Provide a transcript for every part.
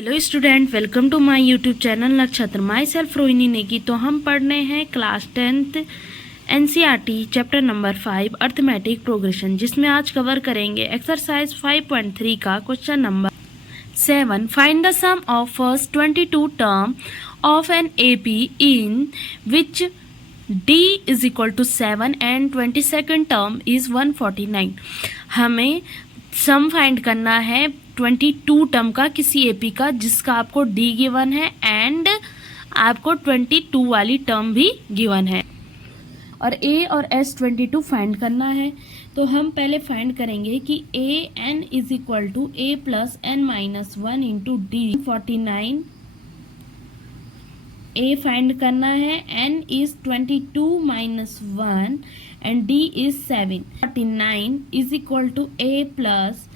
Hello student, welcome to my YouTube channel Nakshatra. Myself Rohini Negi. तो हम पढ़ रहे हैं class 10th NCERT chapter number 5 arithmetic progression, जिसमें आज कवर करेंगे एक्सरसाइज 5.3 का question number 7। Find the sum of first 22 term of an AP in which d is equal to 7 and 22nd term is 149। हमें सम फाइंड करना है 22 term का किसी AP का जिसका आपको डी गिवन है एंड आपको 22 वाली टर्म भी गिवन है, और ए और एस 22 फाइंड करना है। तो हम पहले फाइंड करेंगे कि a n is equal to a plus n minus 1 into d 49। A find करना है, n is 22 minus 1 and d is 7। 49 is equal to a plus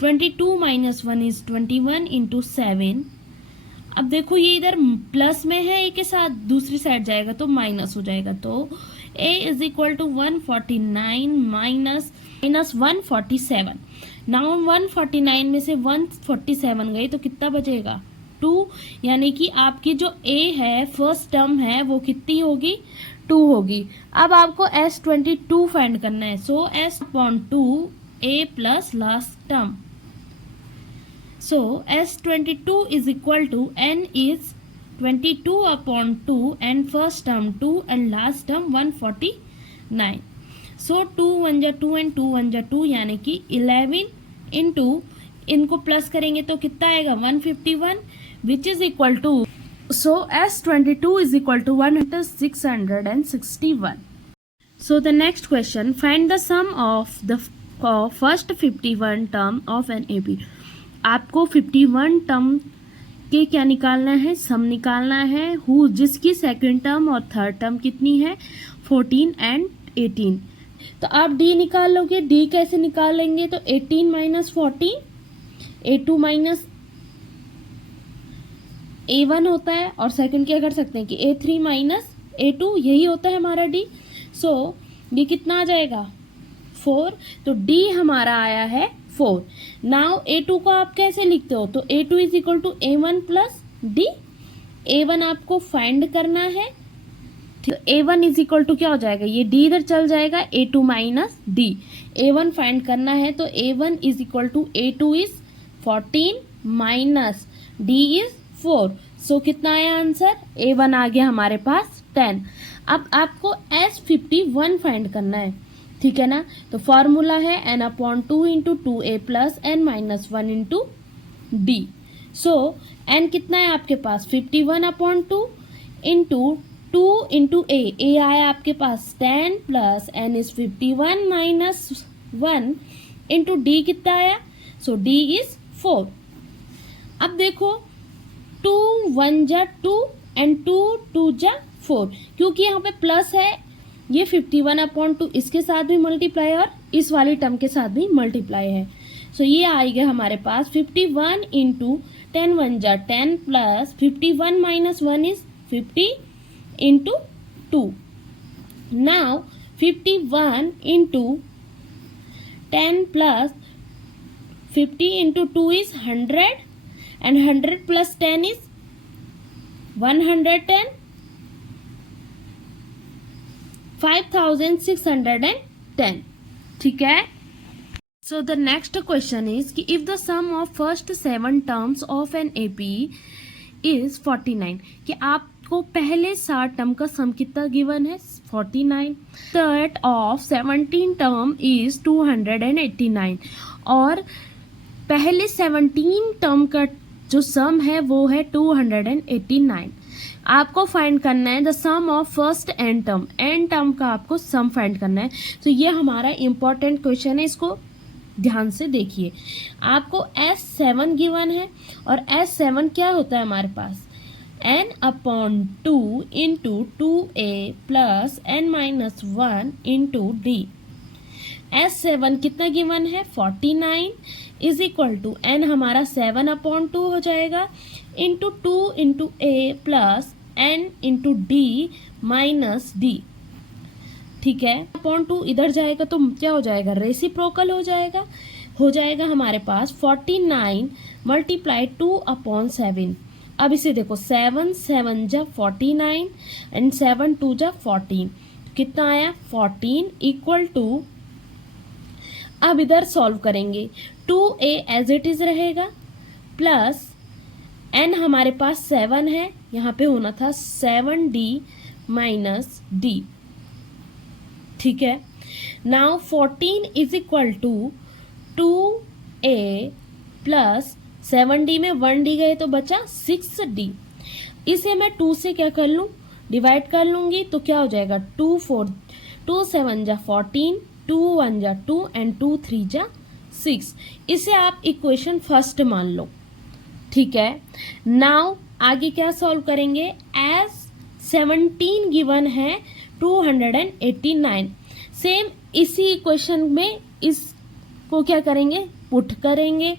22 minus 1 is 21 into 7। अब देखो ये इधर प्लस में है, ए के साथ दूसरी साइड जाएगा तो माइनस हो जाएगा। तो a is equal to 149 minus 147। Now 149 में से 147 गई तो कितना बचेगा 2, यानी कि आपकी जो a है फर्स्ट टर्म है वो कितनी होगी 2 होगी। अब आपको S22 फाइंड करना है। सो S/2 a plus last term. So S22 is equal to n is 22/2 and first term 2 and last term 149. So 2 1 जा 2 and 2 1 जा 2, यानी कि 11 इंटू इनको प्लस करेंगे तो कितना आएगा 151 which is equal to, so S22 is equal to 661. So the next question, find the sum of the first 51 term of an AP। आपको 51 टर्म के क्या निकालना है, सम निकालना है। हु जिसकी सेकंड टर्म और थर्ड टर्म कितनी है 14 एंड 18। तो आप डी निकाल लोगे। डी कैसे निकालेंगे, तो 18 माइनस 14 A2 माइनस A1 होता है, और सेकंड क्या कर सकते हैं कि A3 माइनस A2, यही होता है हमारा डी। सो ये कितना आ जाएगा 4। तो डी हमारा आया है 4। नाउ A2 को आप कैसे लिखते हो, तो A2 is equal to A1 plus d. A1 आपको फाइंड करना है, तो A1 इज इक्वल टू क्या हो जाएगा, ये डी इधर चल जाएगा, A2 minus D. A1 find करना है, तो A1 is equal to A2 is 14 minus d is 4। So कितना आया आंसर, A1 आ गया हमारे पास 10। अब आपको S51 फाइंड करना है, ठीक है ना। तो फॉर्मूला है n/2 into 2a plus n minus 1 into d. So n कितना है आपके पास 51/2 इंटू 2 इंटू a आया आपके पास 10 plus n is 51 minus 1 into D कितना आया, सो डी इज 4। अब देखो 2 1 जा 2 एंड 2 2 जा 4, क्योंकि यहाँ पे प्लस है, ये 51/2 इसके साथ भी मल्टीप्लाई और इस वाली टर्म के साथ भी मल्टीप्लाई है। सो ये आएगा हमारे पास 51 इंटू 10 1 जा 10 plus 51 minus 1 is 50 into 2। Now 51 into 10 plus 50 into 2 is 100 and 100 plus 10 is 110, 5610, ठीक है। So the next question is कि if the sum of first 7 terms of an AP is 49, कि आपको पहले 7 टर्म का सम कितना गिवन है 49। थर्ड ऑफ 17 टर्म इज 289, और पहले 17 टर्म का जो सम है वो है 289। आपको फाइंड करना है the sum of first n term का आपको सम फाइंड करना है। तो ये हमारा इंपॉर्टेंट क्वेश्चन है, इसको ध्यान से देखिए। आपको S7 गिवन है, और S7 क्या होता है हमारे पास n/2 into 2a plus n minus 1 into D. S7 कितना गिवन है 49 इज इक्वल टू n हमारा 7/2 हो जाएगा into 2 into a plus n into D minus D, ठीक है। 2 इधर जाएगा तो क्या हो जाएगा रेसिप्रोकल हो जाएगा। हो जाएगा हमारे पास 49 मल्टीप्लाई 2/7। अब इसे देखो 7 7 जा 49 एंड 7 2 जा 14, कितना आया 14 इक्वल टू, अब इधर सॉल्व करेंगे 2a एज इट इज रहेगा प्लस n हमारे पास 7 है, यहाँ पे होना था 7d माइनस d, ठीक है। Now 14 is equal to 2a plus 7d में 1d गए तो बचा 6d। इसे मैं 2 से क्या कर लूँ, डिवाइड कर लूंगी, तो क्या हो जाएगा 2 7 जा 14, 2 1 जा 2 एंड 2 3 जा 6। इसे आप इक्वेशन फर्स्ट मान लो, ठीक है। नाउ आगे क्या सॉल्व करेंगे, एज 17 गिवन है 289, सेम इसी इक्वेशन में इसको क्या करेंगे, पुट करेंगे।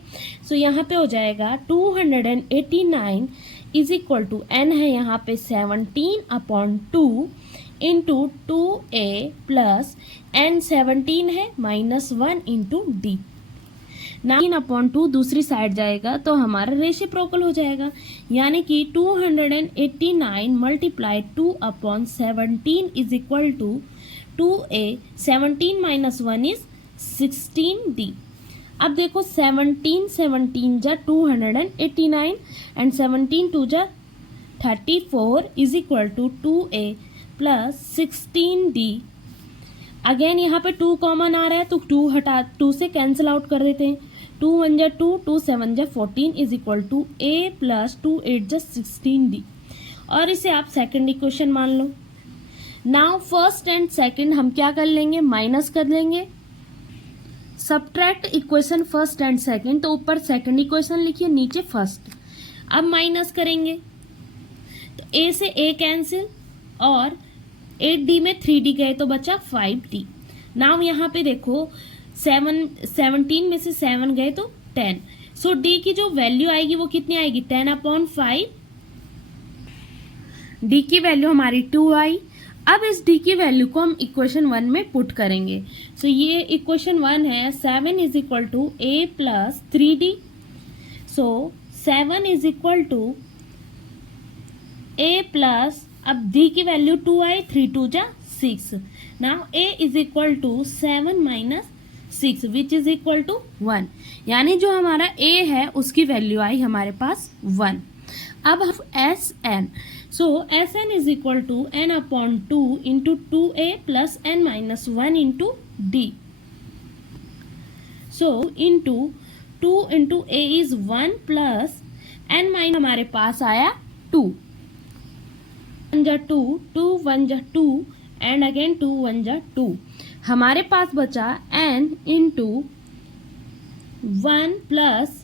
सो यहाँ पे हो जाएगा 289 इज इक्वल टू n है यहाँ पे 17/2 इंटू 2a प्लस n 17 है -1 इंटू d। 9/2 दूसरी साइड जाएगा तो हमारा रेसिप्रोकल हो जाएगा, यानी कि 289 multiply 2/17 is equal to 2a, 17 माइनस 1 इज 16d। अब देखो 17 17 जा 289 एंड 17 2 जा 34 is equal to 2a plus 16d। Again यहाँ पे 2 कॉमन आ रहा है तो 2 हटा, 2 से कैंसिल आउट कर देते हैं। 2 1 जा 2, 2 7 जा 14 is equal to a plus 2 8 जा 16d। और इसे आप सेकंड इक्वेशन मान लो। नाउ फर्स्ट एंड सेकंड हम क्या कर लेंगे, माइनस कर लेंगे। Subtract equation first and second, तो ऊपर सेकंड इक्वेशन लिखिए, नीचे फर्स्ट। अब माइनस करेंगे तो a से a कैंसिल और 8d में 3d गए तो बचा 5d। नाउ यहाँ पे देखो 17 में से 7 गए तो 10, सो d की जो वैल्यू आएगी वो कितनी आएगी, 10/5। d की वैल्यू हमारी 2 आई। अब इस d की वैल्यू को हम इक्वेशन 1 में पुट करेंगे। सो ये इक्वेशन 1 है 7 is equal to a plus 3d। So 7 is equal to a plus, अब d की वैल्यू 2 आई, 3 2 जा 6। Now a is equal to 7 minus 6 which is equal to 1, यानी जो हमारा a है उसकी वैल्यू आई हमारे पास 1। अब S n, so S n is equal to n/2 into 2a plus n minus 1 into d. So into 2 into a is 1 plus n minus हमारे पास आया 2, 1 जा 2, 2 1 जा 2 एंड अगेन 2 1 जा 2। हमारे पास बचा n into 1 plus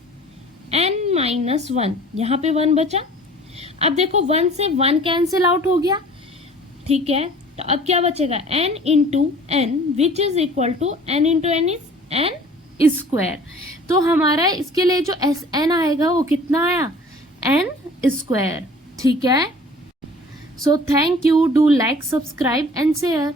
n minus 1, यहाँ पे 1 बचा। अब देखो 1 से 1 कैंसिल आउट हो गया, ठीक है। तो अब क्या बचेगा, n into n which is equal to n into n is n square. तो हमारा इसके लिए जो एस एन आएगा वो कितना आया, n स्क्वायर, ठीक है। So thank you, do like, subscribe and share.